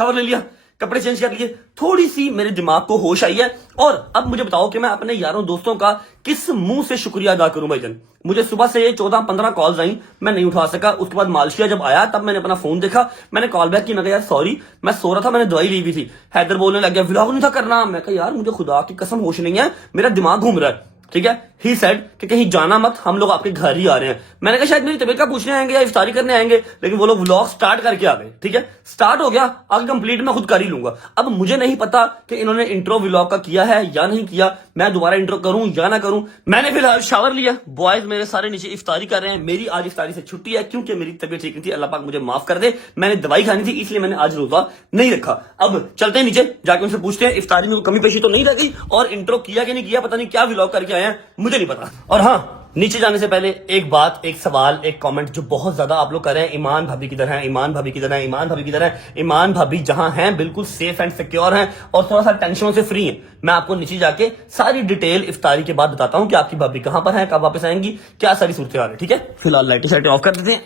Shower ले लिया, कपड़े चेंज कर लिए, थोड़ी सी मेरे दिमाग को होश आई है। और अब मुझे बताओ कि मैं अपने यारों दोस्तों का किस मुंह से शुक्रिया अदा करूं भाईजान। मुझे सुबह से 14-15 कॉल्स आई, मैं नहीं उठा सका। उसके बाद मालशिया जब आया तब मैंने अपना फोन देखा, मैंने कॉल बैक की, मैं कहा यार सॉरी मैं सो रहा था, मैंने दवाई ली हुई थी। हैदर बोलने लग गया व्लॉग नहीं था करना। मैं कहा यार मुझे खुदा की कसम होश नहीं है, मेरा दिमाग घूम रहा है। ठीक है, ही सेड कि कहीं जाना मत, हम लोग आपके घर ही आ रहे हैं। मैंने कहा शायद मेरी तबीयत का पूछने आएंगे या इफ्तारी करने आएंगे, लेकिन वो लोग व्लॉग स्टार्ट करके आ गए। ठीक है, स्टार्ट हो गया, आगे कंप्लीट मैं खुद कर ही लूंगा। अब मुझे नहीं पता कि इन्होंने इंट्रो व्लॉग का किया है या नहीं किया, मैं दोबारा इंट्रो करूं या ना करूं। मैंने फिलहाल शावर लिया, बॉयज मेरे सारे नीचे इफ्तारी कर रहे हैं। मेरी आज इफ्तारी से छुट्टी है क्योंकि मेरी तबीयत ठीक नहीं थी, अल्लाह पाक मुझे माफ कर दे। मैंने दवाई खानी थी इसलिए मैंने आज रोजा नहीं रखा। अब चलते हैं नीचे, जाके उनसे पूछते हैं इफ्तारी में कमी पेशी तो नहीं रह गई, और इंट्रो किया कि नहीं किया, पता नहीं क्या व्लॉग करके आए हैं, मुझे नहीं पता। और हाँ, नीचे जाने से पहले एक बात, एक सवाल, एक कमेंट जो बहुत ज्यादा आप लोग कर रहे हैं, ईमान भाभी किधर है, ईमान भाभी किधर है, ईमान भाभी किधर है। ईमान भाभी जहां हैं बिल्कुल सेफ एंड सिक्योर हैं और थोड़ा सा टेंशनों से फ्री हैं। मैं आपको नीचे जाके सारी डिटेल इफ्तारी के बाद बताता हूं कि आपकी भाभी कहां पर है, कब वापस आएंगी, क्या सारी सूरत हाल है। ठीक है, फिलहाल लाइटें शाइटें ऑफ कर देते हैं।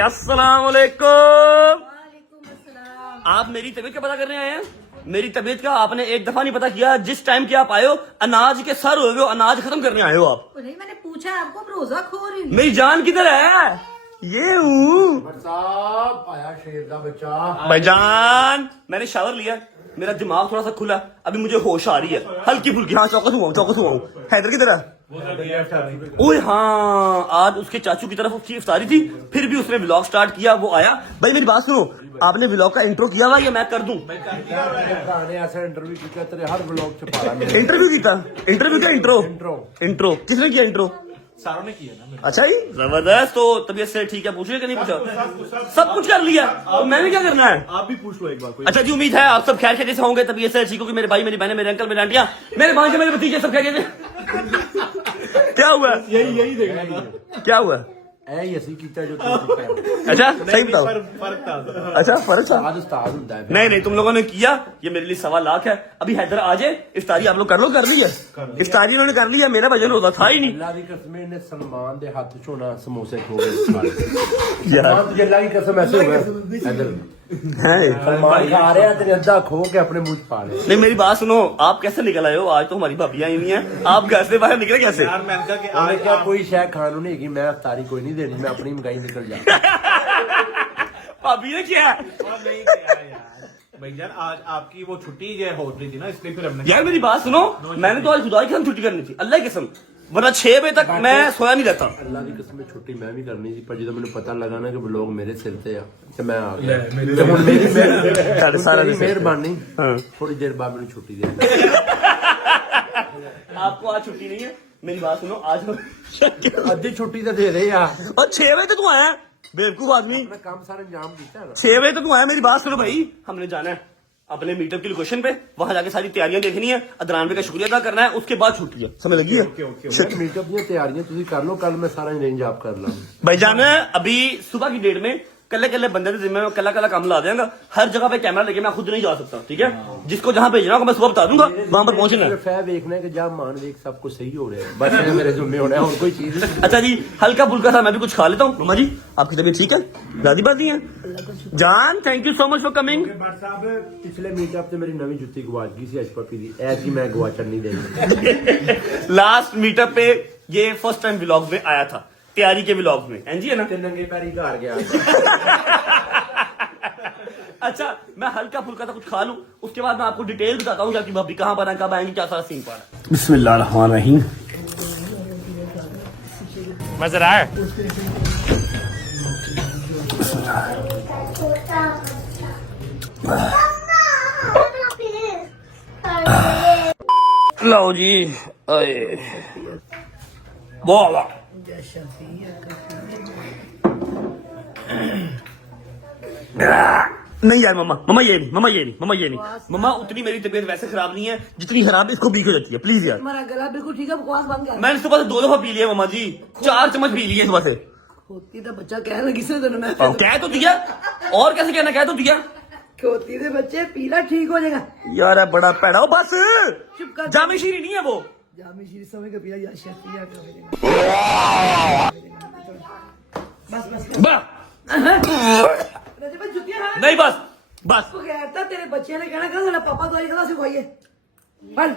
अस्सलाम वालेकुम। आप मेरी तबीयत का पता करने आए हैं? मेरी तबीयत का आपने एक दफा नहीं पता किया। जिस टाइम के आप आए हो अनाज के सर हो गए हो, अनाज खत्म करने आए हो आप। नहीं मैंने पूछा आपको, रोजा खो रही हूँ। मेरी जान किधर है? ये हूँ साहब, आया शेर का बच्चा। भाईजान मैंने शावर लिया, मेरा दिमाग थोड़ा सा खुला, अभी मुझे होश आ रही है हल्की फुल्की। हाँ चौकस हुआ हूँ। हैदर किधर है? ओए हाँ, आज उसके चाचू की तरफ उसकी इफ्तारी थी, फिर भी उसने व्लॉग स्टार्ट किया, वो आया। भाई मेरी बात सुनो, आपने व्लॉग का इंट्रो किया हुआ या मैं कर दूं? ऐसा इंटरव्यू किया तेरे हर ब्लॉग से पारा इंटरव्यू किया? इंटरव्यू क्या इंट्रो? इंट्रो किसने किया? इंट्रो सारों ने किया ना। अच्छा ही जबरदस्त। तो तबीयत से ठीक है, पूछिए कि नहीं पूछा? सब कुछ कर लिया, तो मैंने क्या करना है? आप भी पूछ लो एक बार। अच्छा जी, उम्मीद है आप सब खैर खैरियत से होंगे, तबीयत से ठीक होगी। मेरे भाई, मेरी बहनें, मेरे अंकल, मेरे आंटियां, मेरे भांजे, मेरे भतीजे सब खैरियत से। क्या हुआ? यही देखना था। क्या हुआ? ऐ ऐसी कीता जो तू कीता। अच्छा सही बताओ। फर्क था। अच्छा फर्क था? उस्ताद होता है। नहीं तुम लोगों ने किया, ये मेरे लिए 1.25 लाख है। अभी हैदर आ जाए, इफ्तारी आप लोग कर लो। कर ली है इफ्तारी, इन्होंने कर ली है। मेरा भजन रोजा था ही नहीं। अल्लाह की कसम, ने सलमान दे हाथ चोना समोसे खो गए यार। तुझे अल्लाह की कसम ऐसे हो गया सलमान खा रहे हैं, तेरे अद्धा खो के अपने मुंह पा ले। नहीं मेरी बात सुनो, आप कैसे निकल आए हो? आज तो हमारी भाभियां आई हुई हैं, आप घर से बाहर निकले कैसे? यार मैं कहा कि आज क्या कोई शय खानू नहीं की, मैं अफ्तारी कोई नहीं देनी, मैं अपनी मंगाई निकल जा। भाभी ने क्या? नहीं किया यार। भैया आज आपकी वो छुट्टी ये हो रही थी ना, इसलिए फिर हमने। यार मेरी बात सुनो, मैंने तो आज खुदा की कसम छुट्टी करनी थी, अल्लाह की कसम, वरना 6 बजे तक मैं सोया नहीं रहता। अल्लाह की कसम छुट्टी मैं भी करनी थी, पर जो मैंने पता लगा ना कि लोग मेरे सिर थे तो मैं आ गया। मेरी मेहरबानी, थोड़ी देर बाद मैंने छुट्टी दे। आपको आज छुट्टी नहीं है? मेरी बात सुनो, आज अद्धी छुट्टी तो दे रहे यार। और 6 बजे तक तू आया बेवकूफ आदमी। मैं काम सारा इंजाम किया ना। 6 बजे तक तू आया। मेरी बात सुनो भाई, हमने जाना है अपने मीटअप की लोकेशन पे, वहां जाके सारी तैयारियां देखनी है, अदरान भाई का शुक्रिया अदा करना है, उसके बाद छुट्टी है। समझ लगी है? मीटअप दी तैयारियां तुम कर लो, कल मैं सारा अरेंज आप कर ला। भाईजान अभी सुबह की डेट में कल्ले बंदे के जिम्मे में कला काम ला देंगे। हर जगह पे कैमरा लेके मैं खुद नहीं जा सकता। ठीक है, जिसको जहां भेजना होगा मैं सुबह बता दूंगा, वहां पर पहुंचना है। फै देखना है कि जब मान देख सब कुछ सही हो रहा है, बस मेरे जुम्मे होना है और कोई चीज नहीं। अच्छा जी, हल्का फुल्का सा मैं भी कुछ खा लेता हूँ। मम्मा जी आपकी तबीयत ठीक है? दादी बाजी है जान, thank you so much for coming. पिछले मीटअप से मेरी नवी जुत्ती गवाच गई सी, पपी दी ऐसी मैं गवाचन नहीं देनी। लास्ट मीटअप पे ये फर्स्ट टाइम व्लॉग में आया था, तैयारी के व्लॉग में। एनजी है ना? नंगे पैरी घर गया। अच्छा मैं हल्का फुल्का सा कुछ खा लूं, उसके बाद मैं आपको डिटेल बताता हूँ कि भाभी कहाँ पर है, कब आएंगे, क्या सारा सीन पड़ा है। बिस्मिल्लाह रहमान रहीम। मजा आया? लो जी, वाह वाह। नहीं यार मम्मा ये नहीं। मम्मा उतनी मेरी तबीयत वैसे खराब नहीं है जितनी खराब इसको बीक हो जाती है। प्लीज यार, तुम्हारा गला बिल्कुल ठीक है, बकवास बंद कर। मैंने सुबह से 2 दफा पी लिया मम्मा जी, 4 चम्मच पी लिए सुबह से। खोती तो बच्चा कहने लगी से तेरे मैं कह तो दिया, और कैसे कहना, कह तो दिया। खोती दे बच्चे पीला ठीक हो जाएगा यार बड़ा पैड़ा हो, बस चुप कर। जामी शीरी नहीं है वो। जामी श्री समय का पिया या शफिया का बस बस बस रजब भाई जुतियां है नहीं बस बस बगैर तो तेरे बच्चे ने कहना कि साਡਾ पापा दवाई खिला सिखाइए बस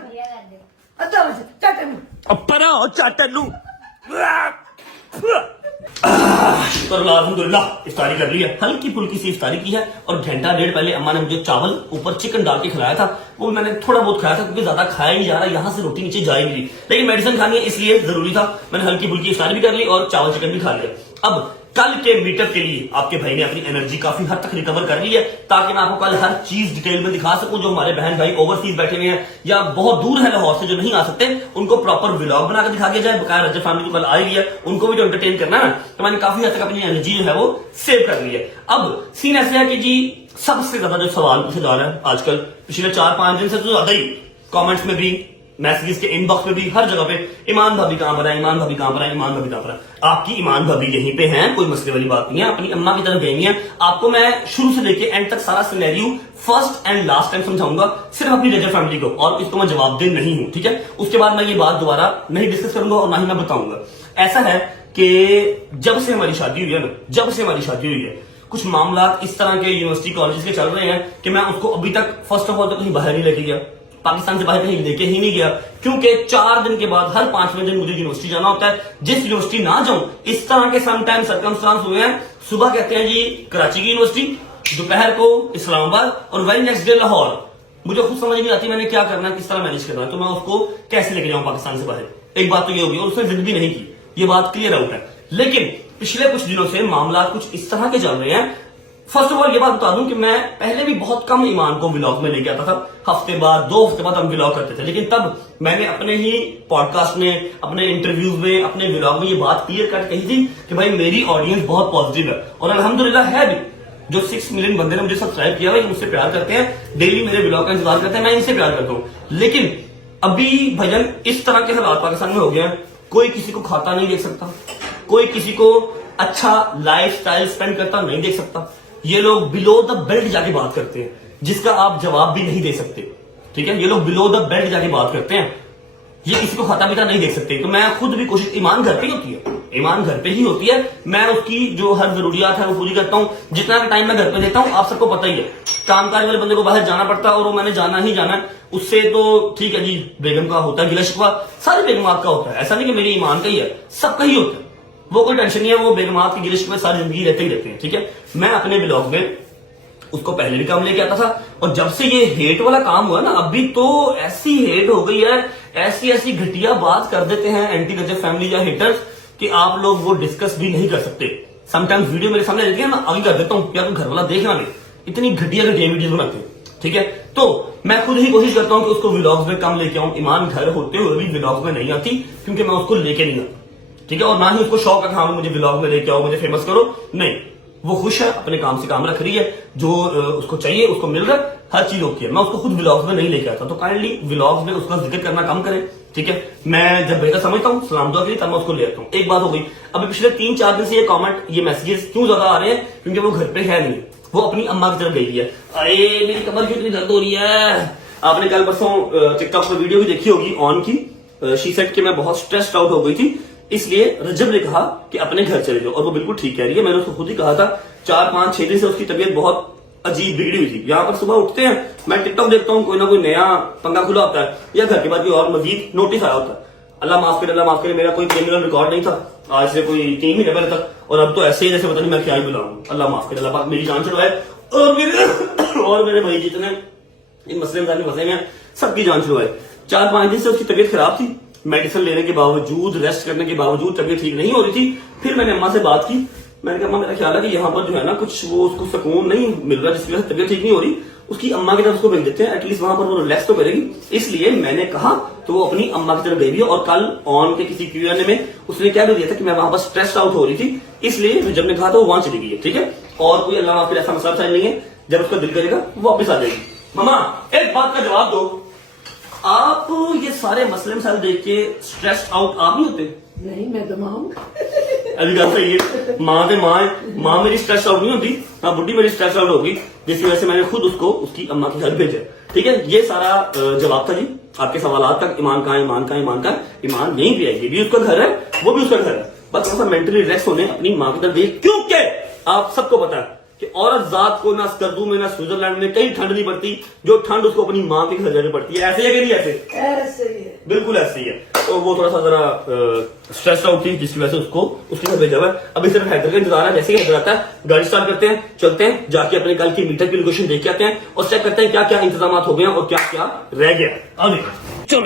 अद्धा बस चाटे में परा और चाटन लू शुक्र अल्हम्दुलिल्लाह इफ्तारी कर ली है, हल्की फुल्की सी इफ्तारी की है। और घंटा डेढ़ पहले अम्मा ने मुझे चावल ऊपर चिकन डाल के खिलाया था, वो मैंने थोड़ा बहुत खाया था क्योंकि ज्यादा खाया नहीं जा रहा, यहाँ से रोटी नीचे जा ही नहीं रही, लेकिन मेडिसिन खानी है इसलिए जरूरी था। मैंने हल्की फुल्की इफ्तारी भी कर ली और चावल चिकन भी खा लिया। अब कल के मीटअप के लिए आपके भाई ने अपनी एनर्जी काफी हद तक रिकवर कर ली है, ताकि मैं आपको कल हर चीज डिटेल में दिखा सकूं। जो हमारे बहन भाई ओवरसीज बैठे हुए हैं या बहुत दूर है लाहौर से जो नहीं आ सकते, उनको प्रॉपर व्लॉग बना के दिखा दिया जाए। बकाया रजब फैमिली तो कल आ रही है, उनको भी जो एंटरटेन करना है ना, तो मैंने काफी हद तक अपनी एनर्जी जो है वो सेव कर ली है। अब सीन ऐसे है कि जी सबसे ज्यादा जो सवाल पूछे जा रहा है आजकल पिछले 4-5 दिन से तो ज्यादा ही, कमेंट्स में भी, मैसेजेस के इनबॉक्स में भी, हर जगह पे, ईमान भाभी कहां पर है, ईमान भाभी कहां पर है, ईमान भाभी कहां पर है। आपकी ईमान भाभी यहीं पे हैं, कोई मसले वाली बात नहीं है, अपनी अम्मा की तरफ गई है। आपको मैं शुरू से लेके एंड तक सारा scenario first and last time समझाऊंगा, सिर्फ अपनी रजब फैमिली को, और इसको मैं जवाबदेह नहीं हूं, ठीक है। उसके बाद मैं ये बात दोबारा नहीं डिस्कस करूंगा और ना ही मैं बताऊंगा। ऐसा है कि जब से हमारी शादी हुई है ना, जब से हमारी शादी हुई है, कुछ मामला इस तरह के यूनिवर्सिटी कॉलेजेस के चल रहे हैं कि मैं उसको अभी तक फर्स्ट ऑफ ऑल तो कहीं बाहर नहीं लेके गया, पाकिस्तान से बाहर कहीं लेके ही नहीं गया, क्योंकि 4 दिन के बाद हर 5वें दिन मुझे यूनिवर्सिटी जाना होता है। जिस यूनिवर्सिटी ना जाऊं, इस तरह के समटाइम सर्कमस्टांस हुए हैं। सुबह कहते हैं जी कराची की यूनिवर्सिटी, दोपहर को इस्लामाबाद और वही नेक्स्ट डे लाहौर। मुझे खुद समझ नहीं आती मैंने क्या करना है, किस तरह मैनेज करना है, तो मैं उसको कैसे लेके जाऊं पाकिस्तान से बाहर। एक बात तो ये होगी, और उसने जिद भी नहीं की, ये बात क्लियर आउट है। लेकिन पिछले कुछ दिनों से मामला कुछ इस तरह के चल रहे हैं। फर्स्ट ऑफ ऑल ये बात बता दूं कि मैं पहले भी बहुत कम ईमान को व्लॉग में लेके आता था, हफ्ते बाद 2 हफ्ते बाद हम व्लॉग करते थे, लेकिन तब मैंने अपने ही पॉडकास्ट में, अपने इंटरव्यूज में, अपने व्लॉग में ये बात क्लियर कट कही थी कि भाई मेरी ऑडियंस बहुत पॉजिटिव है, और अल्हम्दुलिल्लाह है भी। जो 6 मिलियन बंदे ने मुझे सब्सक्राइब किया है, मुझसे प्यार करते हैं, डेली मेरे व्लॉग का इंतजार करते हैं, मैं इनसे प्यार करता हूं। लेकिन अभी भजन इस तरह के हालात पाकिस्तान में हो गए हैं, कोई किसी को खाता नहीं देख सकता, कोई किसी को अच्छा लाइफ स्टाइल स्पेंड करता नहीं देख सकता। ये लोग बिलो द बेल्ट जाके बात करते हैं, जिसका आप जवाब भी नहीं दे सकते, ठीक है। ये लोग बिलो द बेल्ट जाके बात करते हैं, ये किसी को खाता पीता नहीं देख सकते। तो मैं खुद भी कोशिश, ईमान घर पे ही होती है, ईमान घर पे ही होती है, मैं उसकी जो हर जरूरियात है वो पूरी करता हूं। जितना टाइम मैं घर पे देता हूं आप सबको पता ही है। कामकाज वाले बंदे को बाहर जाना पड़ता है और वो मैंने जाना ही जाना है, उससे तो ठीक है जी, बेगम का होता है गिला शिकवा, सारी बेगमात का होता है, ऐसा नहीं कि मेरी ईमान का ही है, सबका ही होता है, वो कोई टेंशन नहीं है, वो बेगमात की गिला शिकवा सारी जिंदगी रहते ही रहते हैं, ठीक है। मैं अपने ब्लॉग में उसको पहले भी काम लेके आता था, और जब से ये हेट वाला काम हुआ ना, अभी तो ऐसी हेट हो गई है, ऐसी ऐसी घटिया बात कर देते हैं एंटी रजब फैमिली या हेटर्स कि आप लोग वो डिस्कस भी नहीं कर सकते। समटाइम्स वीडियो मेरे सामने रहती है, मैं आगे कर देता हूँ, या तो घर वाला देखना नहीं, इतनी घटिया घटिया वीडियो बनाते हैं, ठीक है। तो मैं खुद ही कोशिश करता हूँ कि उसको व्लॉग्स में कम लेके आऊं। ईमान घर होते हुए भी व्लॉग्स में नहीं आती, क्योंकि मैं उसको लेके नहीं आता, ठीक है। और ना ही उसको शौक है हाँ मुझे व्लॉग में लेके आओ, मुझे फेमस करो, नहीं, वो खुश है, अपने काम से काम रख रही है, जो उसको चाहिए उसको मिल रहा है, हर चीज ओके है। मैं उसको खुद व्लॉग्स में नहीं लेके आता, तो काइंडली व्लॉग्स में उसका जिक्र करना कम करें, ठीक है। मैं जब बेहतर समझता हूँ सलाम दुआ के लिए, तब मैं उसको ले आता हूँ। एक बात हो गई, अभी पिछले 3-4 दिन से ये कमेंट, ये मैसेजेस क्यों ज्यादा आ रहे हैं, क्योंकि वो घर पे है नहीं, वो अपनी अम्मा की तरफ गई है। अरे मेरी कमर क्यों इतनी दर्द हो रही है। आपने कल परसों टिकटॉक पर वीडियो भी देखी होगी ऑन की, शी सेड कि मैं बहुत स्ट्रेस्ड आउट हो गई थी, इसलिए रजब ने कहा कि अपने घर चले जाओ, और वो बिल्कुल ठीक कह रही है। मैंने उसको खुद ही कहा था, 4-5-6 दिन से उसकी तबीयत बहुत अजीब बिगड़ी हुई थी। यहाँ पर सुबह उठते हैं, मैं टिकटॉक देखता हूँ, कोई ना कोई नया पंगा खुला होता है, या घर के बाद कोई और मजीद नोटिस आया होता है। अल्लाह माफ करे, अल्लाह माफ करे, मेरा कोई क्रिमिनल रिकॉर्ड नहीं था आज से कोई 3 महीने पहले तक, और अब तो ऐसे ही जैसे पता नहीं मैं क्या ही बुलाऊं। अल्लाह माफ करे, अल्लाह पाक मेरी जान छुड़वाए, और मेरे भाई जितने इन मसले में फंसे हैं सबकी जान छुड़वाए। 4-5 दिन से उसकी तबीयत खराब थी, मेडिसिन लेने के बावजूद, रेस्ट करने के बावजूद तबीयत ठीक नहीं हो रही थी। फिर मैंने अम्मा से बात की, मैंने कहा अम्मा मेरा ख्याल है कि यहाँ पर जो है ना कुछ वो उसको सुकून नहीं मिल रहा, जिसकी वजह से तबीयत ठीक नहीं हो रही, उसकी अम्मा की तरफ उसको भेज देते हैं, एटलीस्ट वहां पर वो रिलैक्स तो करेगी। इसलिए मैंने कहा, तो वो अपनी अम्मा की तरफ गई है। और कल ऑन के किसी Q&A में उसने क्या भी दिया था कि मैं वहां पर स्ट्रेस आउट हो रही थी, इसलिए जब ने कहा था वो वहां चली गई है, ठीक है। और कोई अल्लाह माफ करे ऐसा मसला नहीं है, जब उसका दिल करेगा वो वापस आ जाएगी। मामा एक बात का जवाब दो, आप ये सारे मसले मसाइल देख के स्ट्रेस आउट आप नहीं होते? नहीं, मैं तो मां हूं। अभी गल सही है, माँ तो माँ है, माँ मेरी स्ट्रेस आउट नहीं होती, हाँ बुढ़ी मेरी स्ट्रेस आउट होगी, जिसकी वजह से मैंने खुद उसको उसकी अम्मा के घर भेजा, ठीक है। ये सारा जवाब था जी आपके सवाल तक। ईमान कहाँ, ईमान कहाँ, ईमान कहाँ, ईमान यहीं पे है, ये भी उसका घर है, वो भी उसका घर है, बस थोड़ा सा मेंटली रिलैक्स होने, अपनी माँ की तरफ देखिए, क्योंकि आप सबको पता है कि औरत जात को ना स्कर्दू में ना स्विट्जरलैंड में कहीं ठंड नहीं पड़ती, जो ठंड उसको अपनी माँ के घर जानी पड़ती है। ऐसे है कि नहीं ऐसे? ऐसे ही है। बिल्कुल ऐसे ही है। तो वो थोड़ा सा जरा स्ट्रेस आउट थी, जिसकी वजह से उसको उसके घर भेजा हुआ है। अभी सिर्फ हैदर का इंतजार है, जैसे ही हैदर आता है गाड़ी स्टार्ट करते हैं, चलते हैं, जाके अपने कल की मीटर की लोकेशन देख के आते हैं और चेक करते हैं क्या क्या इंतजाम हो गए और क्या क्या रह गया। आगे चलो।